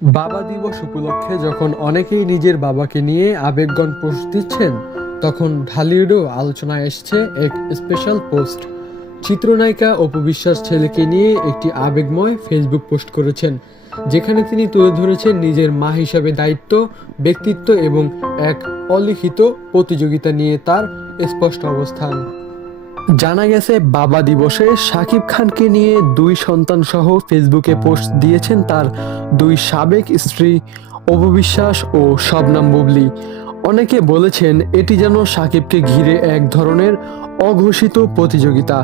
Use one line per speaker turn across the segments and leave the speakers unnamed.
বাবা দিবস উপলক্ষে যখন অনেকেই নিজের বাবাকে নিয়ে আবেগগণ পোস্ট দিচ্ছেন, তখন ঢালিউডেও আলোচনায় এসছে এক স্পেশাল পোস্ট চিত্রনায়িকা অপু বিশ্বাস ছেলেকে নিয়ে একটি আবেগময় ফেসবুক পোস্ট করেছেন, যেখানে তিনি তুলে ধরেছেন নিজের মা হিসাবে দায়িত্ব, ব্যক্তিত্ব এবং এক অলিখিত প্রতিযোগিতা নিয়ে তার স্পষ্ট অবস্থান। জানা গেছে, বাবা দিবসে শাকিব খানকে নিয়ে দুই সন্তান সহ ফেসবুকে পোস্ট দিয়েছেন তার দুই সাবেক স্ত্রী অপবিশ্বাস ও শবনাম বুবলি। অনেকে বলেছেন, এটি যেন সাকিবকে ঘিরে এক ধরনের অঘোষিত প্রতিযোগিতা।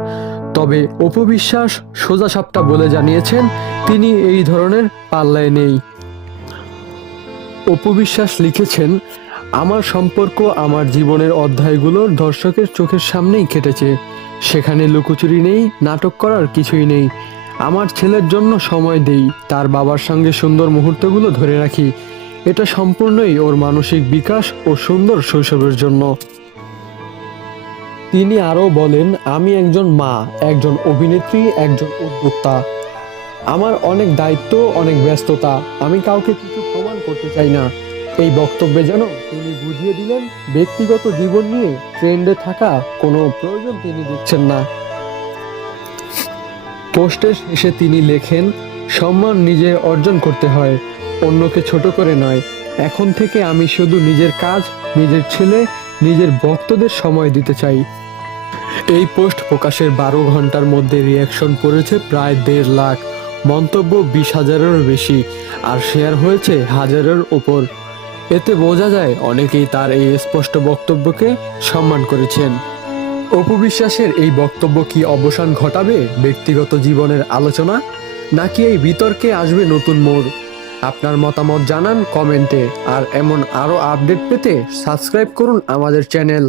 তবে অপবিশ্বাস সোজা সাপটা বলে জানিয়েছেন, তিনি এই ধরনের পাল্লায় নেই। অপবিশ্বাস লিখেছেন, আমার সম্পর্ক আমার জীবনের অধ্যায়গুলোর দর্শকের চোখের সামনেই কেটেছে। সেখানে লুকোচুরি নেই, নাটক করার কিছুই নেই। আমার ছেলের জন্য সময় দেই, তার বাবার সঙ্গে সুন্দর মুহূর্তগুলো ধরে রাখি। এটা সম্পূর্ণই ওর মানসিক বিকাশ ও সুন্দর শৈশবের জন্য। তিনি আরও বলেন, আমি একজন মা, একজন অভিনেত্রী, একজন উদ্যোক্তা। আমার অনেক দায়িত্ব, অনেক ব্যস্ততা। আমি কাউকে কিছু প্রমাণ করতে চাই না। এই বক্তব্যে যেন তিনি বুঝিয়ে দিলেন, ব্যক্তিগত জীবন নিয়ে ট্রেন্ডে থাকা কোনো প্রয়োজন তিনি দিচ্ছেন না। পোস্টের শেষে তিনি লেখেন, সম্মান নিজে অর্জন করতে হয়, অন্যকে ছোট করে নয়। এখন থেকে আমি শুধু নিজের কাজ, নিজের ছেলে, নিজের ভক্তদের সময় দিতে চাই। এই পোস্ট প্রকাশের বারো ঘণ্টার মধ্যে রিয়াকশন পড়েছে প্রায় দেড় লাখ। মন্তব্য বিশ হাজারেরও বেশি, আর শেয়ার হয়েছে হাজারের ওপর। এতে বোঝা যায় অনেকেই তার এই স্পষ্ট বক্তব্যকে সম্মান করেছেন। অপু বিশ্বাসের এই বক্তব্য কি অবসান ঘটাবে ব্যক্তিগত জীবনের আলোচনা, নাকি এই বিতর্কে আসবে নতুন মোড়? আপনার মতামত জানান কমেন্টে, আর এমন আরও আপডেট পেতে সাবস্ক্রাইব করুন আমাদের চ্যানেল।